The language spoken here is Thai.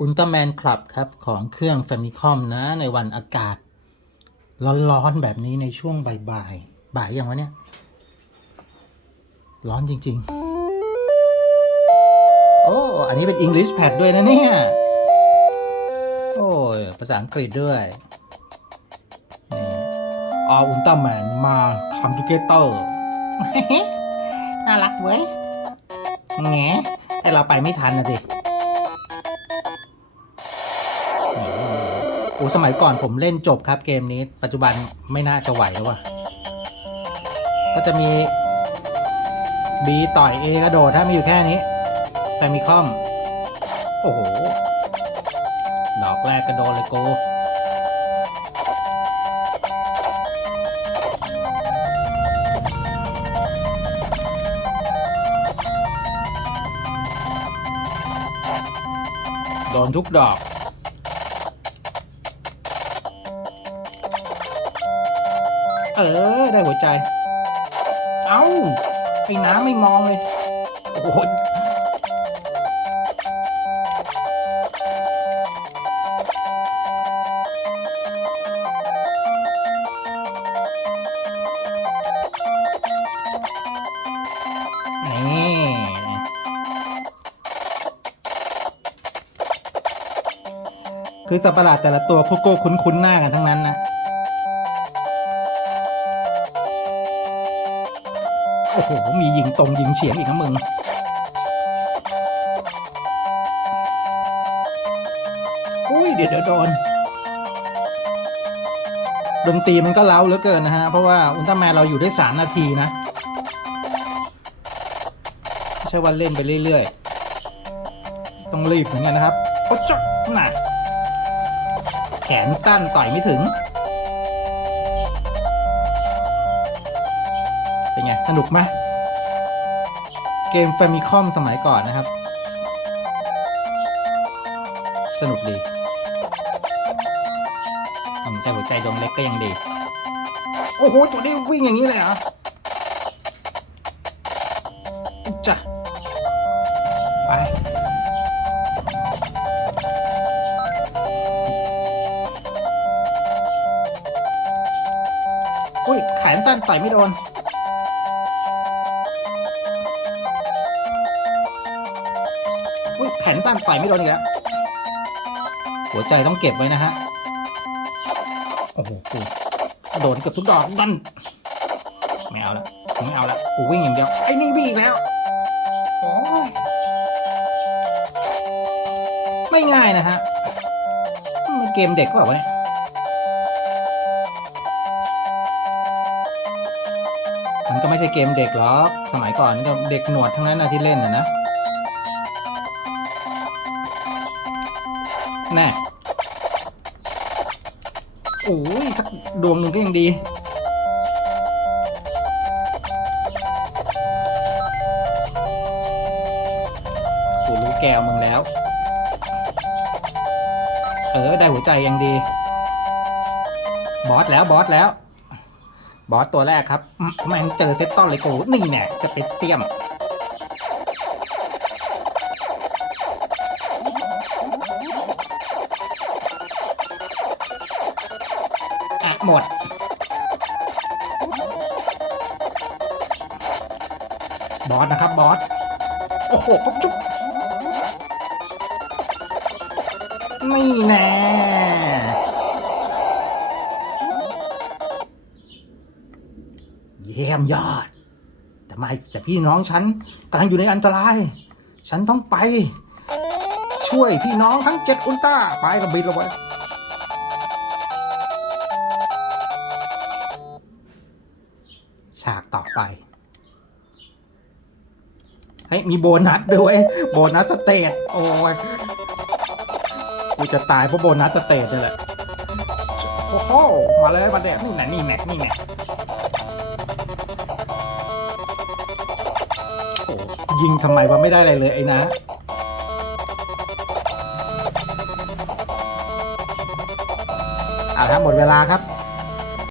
อุลตร้าแมนคลับครับ ของเครื่อง f a m i c o m นะ ในวันอากาศ ร้อนๆแบบนี้ในช่วงบ่ายๆบ่ายยังวะเนี่ย ร้อนจริง ๆ โอ้อันนี้เป็น English Pad ด้วยนะเนี่ย โอ้ยภาษาอังกฤษด้วยนี่ออุลตร้าแมนมาคัมทูเกเตอร์น่ารักเว้ยแงแต่เราไปไม่ทันนะสิ อ้สมัยก่อนผมเล่นจบครับเกมนี้ ปัจจุบันไม่น่าจะไหวแล้วว่ะ ก็จะมี B ต่อย A กระโดดถ้ามีอยู่แค่นี้แฟมิคอม โอ้โห ดอกแรกกระโดดเลยโกโดนทุกดอก เออ ได้หัวใจ เอ้า ไอ้น้ำไม่มองเลย โอ้โหนี่คือสัตว์ประหลาดแต่ละตัวพวกโก้คุ้นๆหน้ากันทั้งนั้นนะ โอ้โห มียิงตรงยิงเฉียงอีกนะมึง อุ้ย เดี๋ยวเดี๋ยวโดนดนตรีมันก็เล้าเหลือเกินนะฮะ เพราะว่าอุลตร้าแมนเราอยู่ได้สามนาทีนะ ไม่ใช่ว่าเล่นไปเรื่อยๆ ต้องรีบเหมือนกันนะครับโอ้จ๊ะน่ะแขนสั้นต่อยไม่ถึง เป็นไง สนุกไหมเกม f a m i c o m สมัยก่อนนะครับ สนุกดีทำใจหัวใจดวงเล็กก็ยังดี โอ้โห ตัวนี้วิ่งอย่างนี้เลยเหรออุ๊ยจ้ะไปอุ้ยแขนสั้นต่ไม่โดน แขนสั้นต่อยไม่โดนอีกแล้ว หัวใจต้องเก็บไว้นะฮะ โอ้โหกูโดนเกือบทุกดอกดันไม่เอาละไม่เอาละกูวิ่งอย่างเดียว ไอ้นี่วิ่งอีกแล้วโอ้ยไม่ง่ายนะฮะ เกมเด็กเปล่าวะเนี่ยมันก็ไม่ใช่เกมเด็กหรอก สมัยก่อนก็เด็กหนวดทั้งนั้นนะที่เล่นนะนะ แน่โอ้ยสักดวงหนึ่งก็ยังดีกูรู้แก้วมึงแล้ว เออ ได้หัวใจยังดี บอสแล้วบอสแล้ว บอสตัวแรกครับมแม่งเจอเซตตอนเลยกูนี่แน่จะเป็นเตี้ยม หมด บอสนะครับบอส โอ้โหครบจุ๊บนี่แน่เยี่ยมยอด แต่ไม่แต่พี่น้องฉันกำลังอยู่ในอันตราย ฉันต้องไป ช่วยพี่น้องทั้งเจ็ดอุลตร้าไปกับบินเราไว้ ต่อไปเฮ้ยมีโบนัสด้วยโบนัสสเตทโอ้ยกูจะตายเพราะโบนัสสเตทนี่แหละโอ้โหมาเลยมาเด็กนี่แน่นี่แน่นี่แน่โอ้ยิงทำไมวะไม่ได้อะไรเลยไอ้นะเอาละครับหมดเวลาครับ